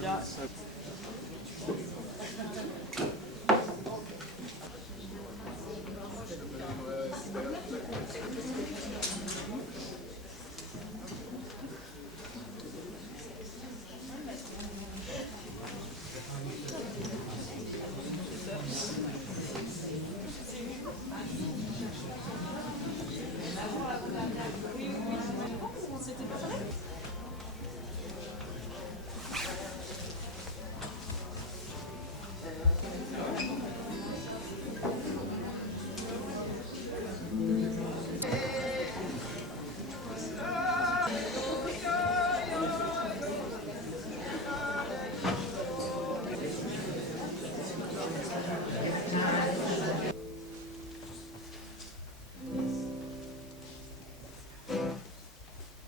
Bien.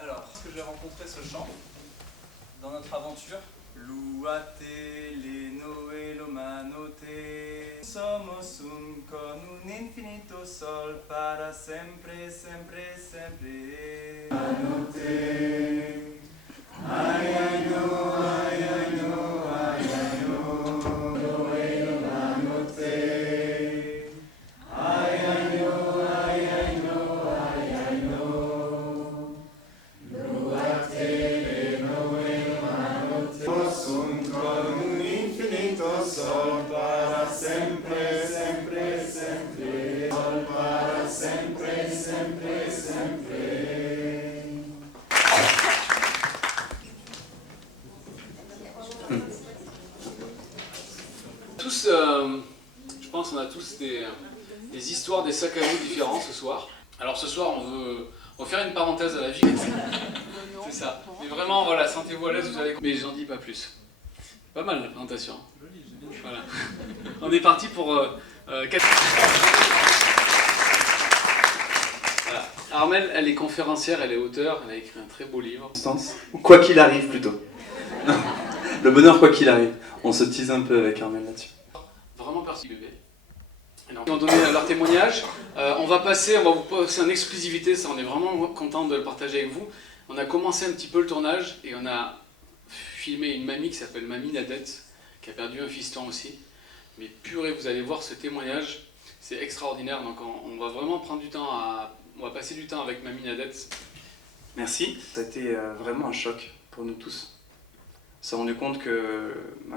Alors, est-ce que j'ai rencontré ce chant dans notre aventure? Luate le noe lo manote somos un con un infinito sol para sempre, sempre, sempre. Manote, ay, ay, no, ay, ay, no, ay, ay, no, noe lo manote, ay, ay, no, ay, ay, no, ay, ay, no. Con un infinito sol para sempre, sempre, sempre. Sol para sempre, sempre, sempre. Tous, je pense qu'on a tous des histoires, des sacs à dos différents ce soir. Alors ce soir on veut faire une parenthèse à la vie. C'est ça. Mais vraiment voilà, sentez-vous à l'aise, vous allez... Mais j'en dis pas plus. Pas mal la présentation. Voilà. On est parti pour 4... Voilà. Armelle, elle est conférencière, elle est auteure, elle a écrit un très beau livre. Quoi qu'il arrive plutôt. Le bonheur quoi qu'il arrive. On se tease un peu avec Armelle là-dessus. Vraiment parti bébé. Ils ont donné leur témoignage. On va vous passer en exclusivité, ça on est vraiment content de le partager avec vous. On a commencé un petit peu le tournage et on a filmé une mamie qui s'appelle Mamie Nadette, qui a perdu un fiston aussi. Mais purée, vous allez voir ce témoignage, c'est extraordinaire. Donc on va vraiment prendre du temps on va passer du temps avec Mamie Nadette. Merci. Ça a été vraiment un choc pour nous tous. On s'est rendu compte que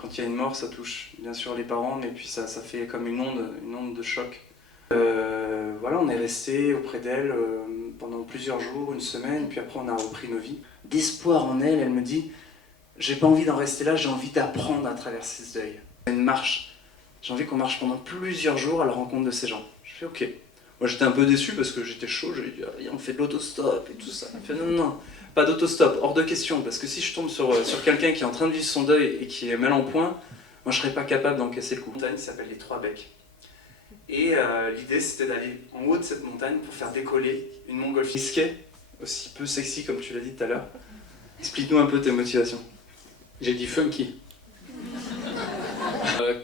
quand il y a une mort, ça touche bien sûr les parents, mais puis ça fait comme une onde de choc. Voilà, on est resté auprès d'elle pendant plusieurs jours, une semaine, puis après on a repris nos vies. D'espoir en elle, elle me dit « J'ai pas envie d'en rester là, j'ai envie d'apprendre à traverser ce deuil. » Une marche. J'ai envie qu'on marche pendant plusieurs jours à la rencontre de ces gens. Je fais « Ok ». Moi j'étais un peu déçu parce que j'étais chaud, j'ai dit « On fait de l'autostop et tout ça. » Elle fait « Non, non, non. Pas d'autostop, hors de question, parce que si je tombe sur quelqu'un qui est en train de vivre son deuil et qui est mal en point, moi je serais pas capable d'encaisser le coup. La montagne s'appelle les Trois Becs. Et l'idée c'était d'aller en haut de cette montagne pour faire décoller une montgolfière. Risqué, aussi peu sexy comme tu l'as dit tout à l'heure. Explique-nous un peu tes motivations. J'ai dit funky.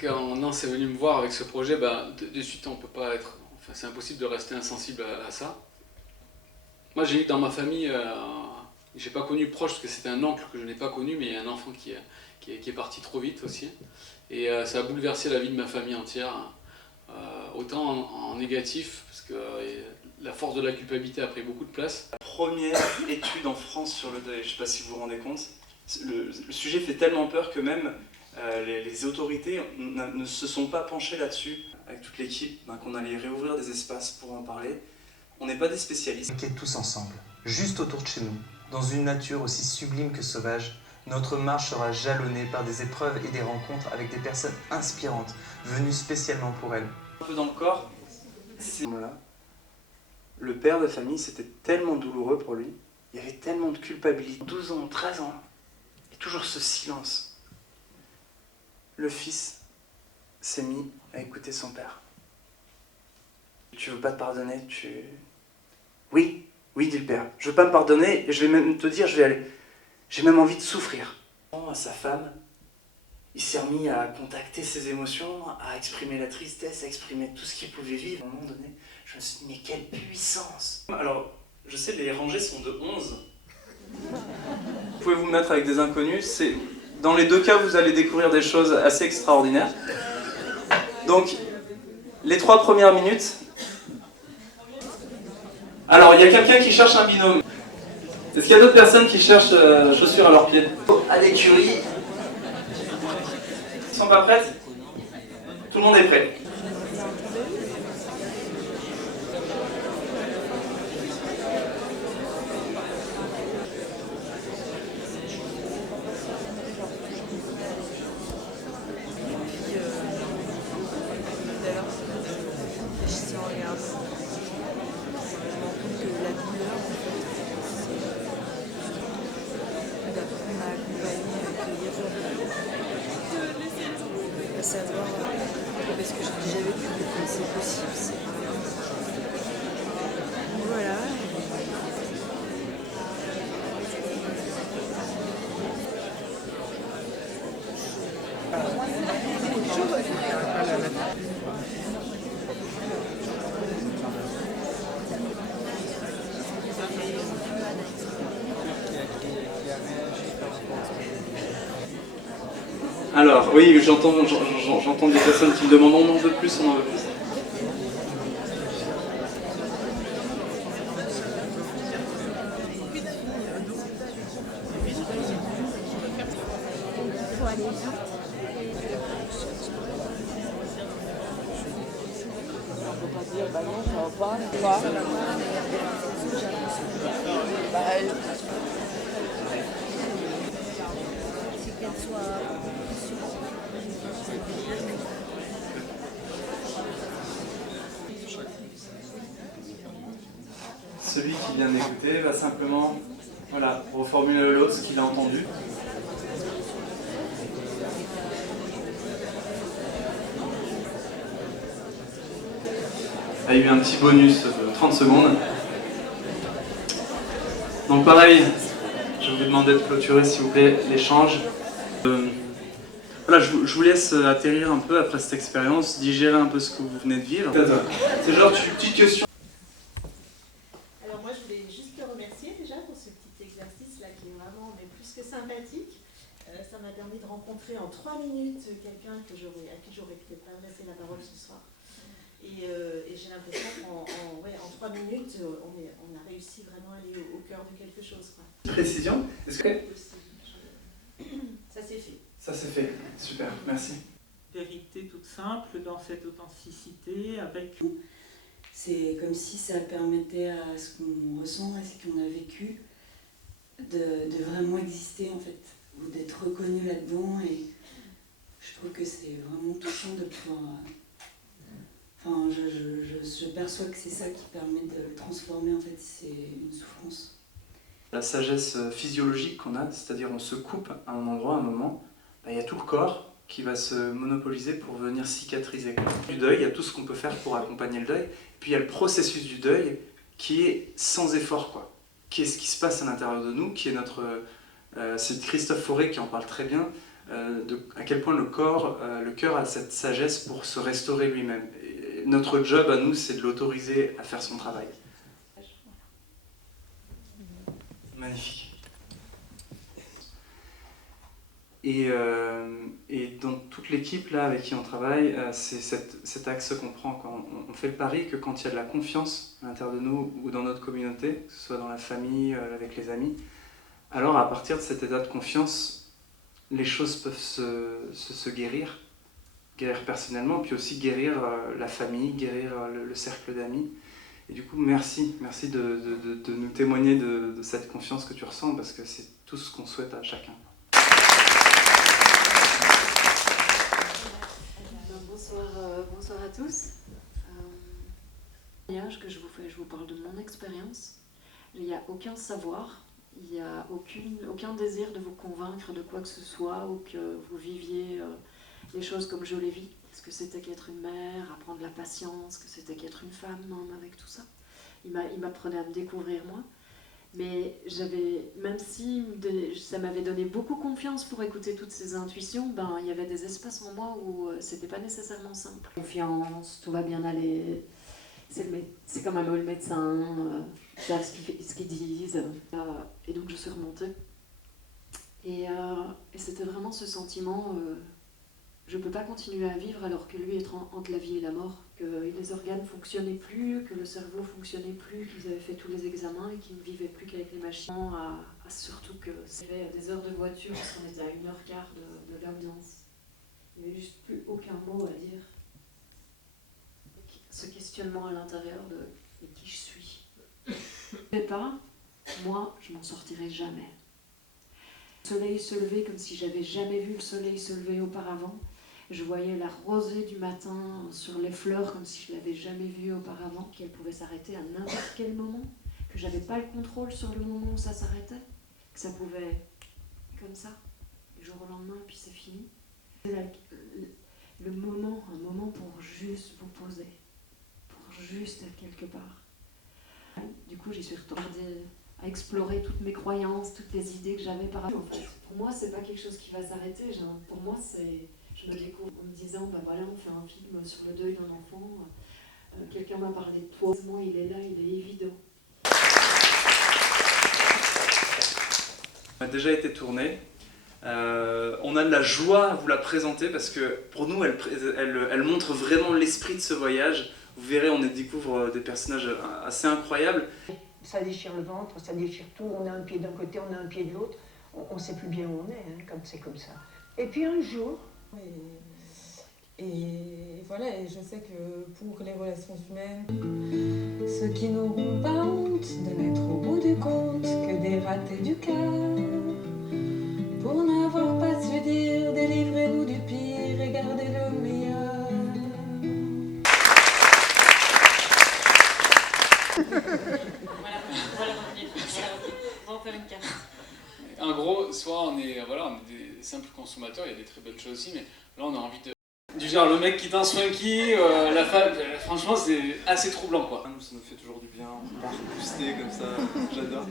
Quand Nance est venu me voir avec ce projet, de suite on peut pas être... Enfin, c'est impossible de rester insensible à ça. Moi j'ai eu dans ma famille... J'ai pas connu proche parce que c'était un oncle que je n'ai pas connu, mais il y a un enfant qui est parti trop vite aussi. Et ça a bouleversé la vie de ma famille entière, autant en négatif, parce que la force de la culpabilité a pris beaucoup de place. La première étude en France sur le deuil, je ne sais pas si vous vous rendez compte, le sujet fait tellement peur que même les autorités ne se sont pas penchées là-dessus. Avec toute l'équipe, qu'on allait réouvrir des espaces pour en parler. On n'est pas des spécialistes. On tous ensemble, juste autour de chez nous. Dans une nature aussi sublime que sauvage, notre marche sera jalonnée par des épreuves et des rencontres avec des personnes inspirantes, venues spécialement pour elle. Un peu dans le corps, le père de famille, c'était tellement douloureux pour lui, il y avait tellement de culpabilité. 12 ans, 13 ans, et toujours ce silence. Le fils s'est mis à écouter son père. Tu veux pas te pardonner, Oui. Oui, dit le père, je veux pas me pardonner et je vais même te dire, je vais aller. J'ai même envie de souffrir. À sa femme, il s'est remis à contacter ses émotions, à exprimer la tristesse, à exprimer tout ce qu'il pouvait vivre. À un moment donné, je me suis dit, mais quelle puissance! Alors, je sais, les rangées sont de 11. Vous pouvez vous mettre avec des inconnus, Dans les deux cas, vous allez découvrir des choses assez extraordinaires. Donc, les 3 premières minutes. Alors, il y a quelqu'un qui cherche un binôme. Est-ce qu'il y a d'autres personnes qui cherchent chaussures à leurs pieds? À l'écurie. Ils sont pas prêtes? Tout le monde est prêt. Savoir, parce que j'ai déjà vécu, c'est possible. Voilà. Alors, oui, j'entends des personnes qui me demandent on en veut plus, on en veut plus. Celui qui vient d'écouter va simplement reformuler à l'autre ce qu'il a entendu. Il y a eu un petit bonus de 30 secondes. Donc pareil, je vais vous demander de clôturer s'il vous plaît l'échange. Voilà, je vous laisse atterrir un peu après cette expérience, digérer un peu ce que vous venez de vivre. C'est genre une petite question. Alors moi je voulais juste te remercier déjà pour ce petit exercice là qui est vraiment plus que sympathique. Ça m'a permis de rencontrer en 3 minutes quelqu'un à qui j'aurais peut-être pas adressé la parole ce soir. Et j'ai l'impression qu'en 3 minutes, on a réussi vraiment à aller au cœur de quelque chose. Quoi. Précision, est-ce que... Ça s'est fait. Ça s'est fait, super, merci. Vérité toute simple dans cette authenticité avec... C'est comme si ça permettait à ce qu'on ressent, à ce qu'on a vécu, de vraiment exister en fait, ou d'être reconnu là-dedans. Et je trouve que c'est vraiment touchant de pouvoir... Enfin, je perçois que c'est ça qui permet de le transformer, en fait, c'est une souffrance. La sagesse physiologique qu'on a, c'est-à-dire on se coupe à un endroit, à un moment, il y a tout le corps qui va se monopoliser pour venir cicatriser. Du deuil, il y a tout ce qu'on peut faire pour accompagner le deuil, puis il y a le processus du deuil qui est sans effort, quoi. Qu'est-ce qui se passe à l'intérieur de nous, qui est notre... c'est Christophe Fauré qui en parle très bien, à quel point le cœur a cette sagesse pour se restaurer lui-même. Et notre job à nous, c'est de l'autoriser à faire son travail. Magnifique. Et dans toute l'équipe là avec qui on travaille, c'est cet axe qu'on prend quand on fait le pari que quand il y a de la confiance à l'intérieur de nous ou dans notre communauté, que ce soit dans la famille, avec les amis, alors à partir de cet état de confiance, les choses peuvent se guérir personnellement, puis aussi guérir la famille, guérir le cercle d'amis. Et du coup, merci de nous témoigner de cette confiance que tu ressens, parce que c'est tout ce qu'on souhaite à chacun. Bonsoir à tous. Que je vous parle de mon expérience. Il n'y a aucun savoir, il n'y a aucun désir de vous convaincre de quoi que ce soit ou que vous viviez les choses comme je les vis. Ce que c'était qu'être une mère, apprendre la patience, ce que c'était qu'être une femme, même avec tout ça. Il m'apprenait à me découvrir moi. Mais même si ça m'avait donné beaucoup confiance pour écouter toutes ces intuitions, il y avait des espaces en moi où c'était pas nécessairement simple. Confiance, tout va bien aller, c'est quand même le médecin, ils savent ce qu'ils disent. Et donc je suis remontée. Et c'était vraiment ce sentiment, je ne peux pas continuer à vivre alors que lui est entre la vie et la mort, que les organes ne fonctionnaient plus, que le cerveau ne fonctionnait plus, qu'ils avaient fait tous les examens et qu'ils ne vivaient plus qu'avec les machines. Surtout que c'était des heures de voiture, parce qu'on était à 1h15 de l'ambiance. Il n'y avait juste plus aucun mot à dire. Ce questionnement à l'intérieur de « mais qui je suis ?» Je ne sais pas, moi, je m'en sortirai jamais. Le soleil se levait comme si j'avais jamais vu le soleil se lever auparavant. Je voyais la rosée du matin sur les fleurs comme si je l'avais jamais vue auparavant, qu'elle pouvait s'arrêter à n'importe quel moment, que j'avais pas le contrôle sur le moment où ça s'arrêtait, que ça pouvait comme ça, du jour au lendemain, puis c'est fini. C'est un moment pour juste vous poser, pour juste être quelque part. Du coup, j'y suis retournée à explorer toutes mes croyances, toutes les idées que j'avais par rapport. En fait, pour moi, c'est pas quelque chose qui va s'arrêter. Pour moi, je me découvre en me disant, ben voilà, on fait un film sur le deuil d'un enfant. Quelqu'un m'a parlé de toi. Il est là, il est évident. On a déjà été tourné. On a de la joie à vous la présenter parce que pour nous, elle montre vraiment l'esprit de ce voyage. Vous verrez, on y découvre des personnages assez incroyables. Ça déchire le ventre, ça déchire tout. On a un pied d'un côté, on a un pied de l'autre. On ne sait plus bien où on est, hein, comme c'est comme ça. Et puis un jour... Et voilà, et je sais que pour les relations humaines, ceux qui n'auront pas honte de n'être au bout du compte que des ratés du cœur, pour n'avoir pas su dire délivrez-nous du pire et gardez le meilleur. Voilà, on va en faire une carte. En gros, soit on est des simples consommateurs, il y a des très belles choses aussi, mais là on a envie de... Du genre le mec qui danse funky, la femme, franchement c'est assez troublant quoi. Nous, ça nous fait toujours du bien, on part booster comme ça, j'adore.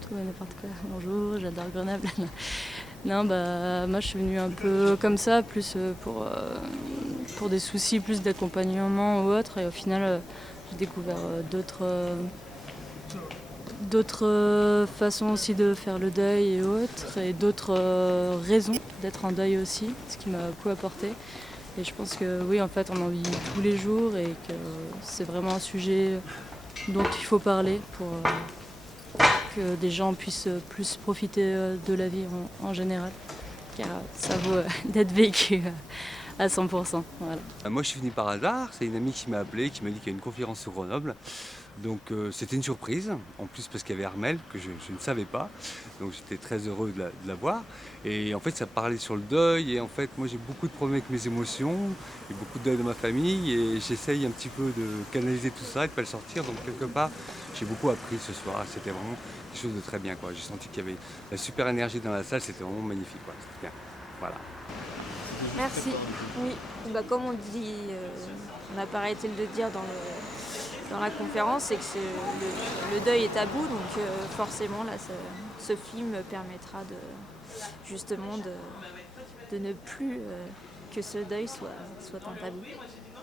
Tout et n'importe quoi. Bonjour, j'adore Grenoble. Non, bah moi je suis venue un peu comme ça, plus pour des soucis, plus d'accompagnement ou autre. Et au final, j'ai découvert d'autres façons aussi de faire le deuil et autres, et d'autres raisons d'être en deuil aussi, ce qui m'a beaucoup apporté. Et je pense que oui, en fait, on en vit tous les jours et que c'est vraiment un sujet dont il faut parler pour que des gens puissent plus profiter de la vie en général, car ça vaut d'être vécu à 100%. Voilà. Moi je suis venu par hasard, c'est une amie qui m'a appelé, qui m'a dit qu'il y a une conférence sur Grenoble. Donc c'était une surprise, en plus parce qu'il y avait Armelle, que je ne savais pas. Donc j'étais très heureux de la voir. Et en fait ça parlait sur le deuil, et en fait moi j'ai beaucoup de problèmes avec mes émotions, et beaucoup de deuil dans ma famille, et j'essaye un petit peu de canaliser tout ça et de ne pas le sortir. Donc quelque part j'ai beaucoup appris ce soir, c'était vraiment quelque chose de très bien, quoi. J'ai senti qu'il y avait la super énergie dans la salle, c'était vraiment magnifique, quoi. C'était bien. Voilà. Merci. Oui, bah, comme on dit, on n'a pas arrêté de le dire dans la conférence, c'est que le deuil est tabou, donc forcément là, ce film permettra justement de ne plus que ce deuil soit un tabou,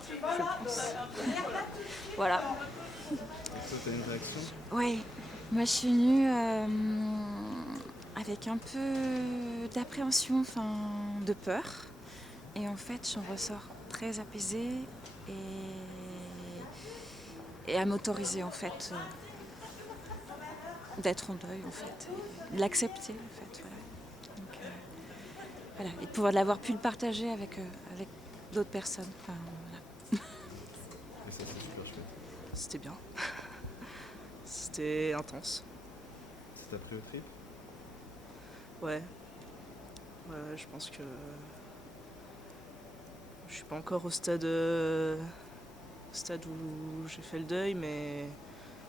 je pense. Voilà. Toi, t'as une réaction ? Oui, moi je suis venue avec un peu d'appréhension, de peur. Et en fait, j'en ressors très apaisée et à m'autoriser en fait d'être en deuil en fait, de l'accepter en fait. Voilà. Donc, voilà. Et de pouvoir l'avoir pu le partager avec d'autres personnes. Enfin, voilà. Et ça, c'est super chouette. C'était bien. C'était intense. Ça t'a pris au trip ? Ouais. Ouais, je pense que je suis pas encore au stade stade où j'ai fait le deuil, mais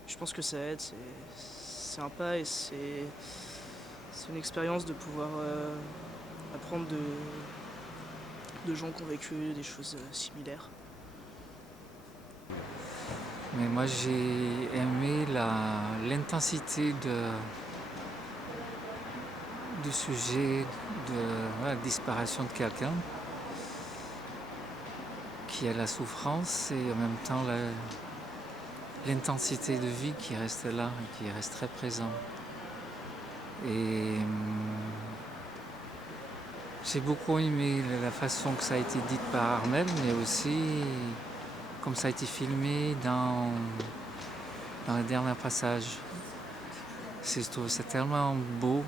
je pense que ça aide, c'est sympa et c'est une expérience de pouvoir apprendre de gens qui ont vécu des choses similaires. Mais moi j'ai aimé l'intensité du sujet de la disparition de quelqu'un qui a la souffrance et en même temps l'intensité de vie qui reste là, qui reste très présent. Et j'ai beaucoup aimé la façon que ça a été dit par Armel, mais aussi comme ça a été filmé dans le dernier passage. Je trouve ça tellement beau.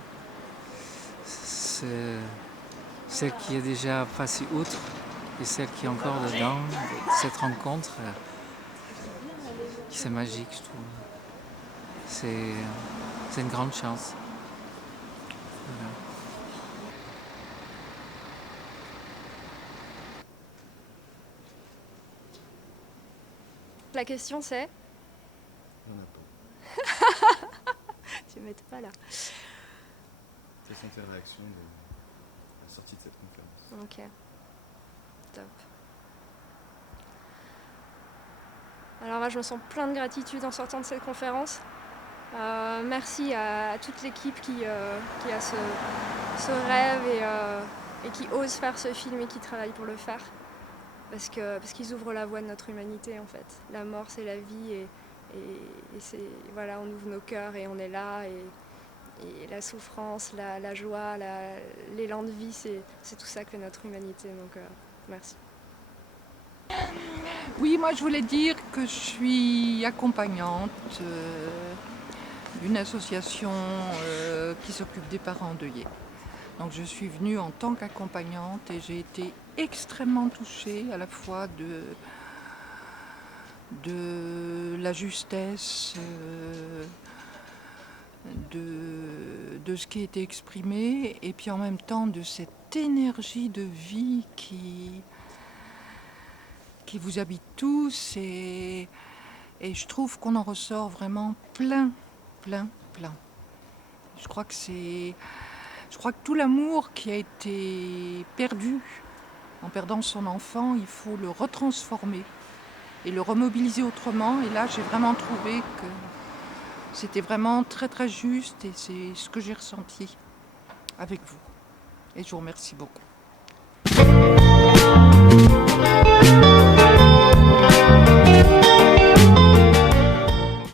Celle qui est déjà passée outre et celle qui est encore dedans, cette rencontre, c'est magique, je trouve. C'est une grande chance. Voilà. La question c'est Il n'y en a pas. Tu m'aides pas là. Quelles sont tes réactions à la sortie de cette conférence? Ok. Top. Alors moi je me sens plein de gratitude en sortant de cette conférence. Merci à toute l'équipe qui a ce rêve et qui ose faire ce film et qui travaille pour le faire. Parce qu'ils ouvrent la voie de notre humanité en fait. La mort c'est la vie et c'est, voilà, on ouvre nos cœurs et on est là et la souffrance, la joie, l'élan de vie, c'est tout ça que fait notre humanité. Donc merci. Oui, moi je voulais dire que je suis accompagnante d'une association qui s'occupe des parents endeuillés. Donc je suis venue en tant qu'accompagnante et j'ai été extrêmement touchée à la fois de la justesse de ce qui a été exprimé et puis en même temps de cette énergie de vie qui vous habite tous et je trouve qu'on en ressort vraiment plein. Je crois que tout l'amour qui a été perdu en perdant son enfant, il faut le retransformer et le remobiliser autrement. Et là, j'ai vraiment trouvé que c'était vraiment très très juste et c'est ce que j'ai ressenti avec vous. Et je vous remercie beaucoup.